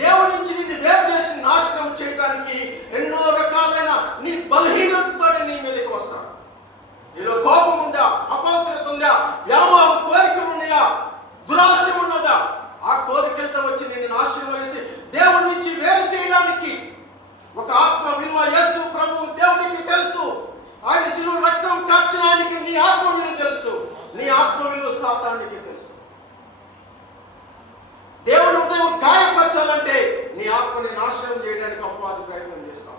దేవుడి నుంచి నిన్ను వేరు చేసి నాశనం చేయడానికి ఎన్నో రకాలైన నీ బలహీనతతో నీ మీదకి వస్తాడు. నీలో కోపం ఉందా? అపవిత్రత ఉందా? వ్యామోహం, కోరికలు ఉన్నాయా? దురాశ ఉన్నదా? ఆ కోరికలతో వచ్చి నిన్ను నాశనం చేసి దేవుడి నుంచి వేరు ఆత్మ విలువ సాతానికి తెలుసు. దేవుని హృదయం గాయపరచాలంటే నీ ఆత్మని నాశనం చేయడానికి అపవాది ప్రయత్నం చేస్తాం.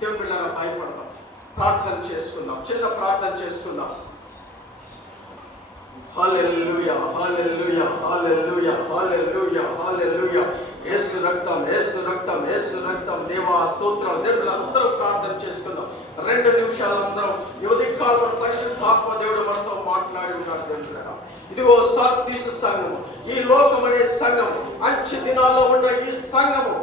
దేవుని బిడ్డలారా, భయపడదాం, ప్రార్థన చేసుకుందాం, చిన్న ప్రార్థన చేసుకుందాం. హల్లెలూయా, హల్లెలూయా, హల్లెలూయా, హల్లెలూయా, హల్లెలూయా. యేసు రక్తం, యేసు రక్తం, యేసు రక్తం. దేవా స్తోత్రం. దేవుడు అందరూ ప్రార్థన చేసుకుందాం. 2 నిమిషాలు అందరం యువతికాలంలో పరిశుద్ధాత్మ దేవుడు మనతో మాట్లాడి ఉన్నాడు. దేవుడు ఇదిగో సార్దీసు సంఘము, ఈ లోకం అనే సంఘము, అంచె దినాల్లో ఉన్న ఈ సంఘము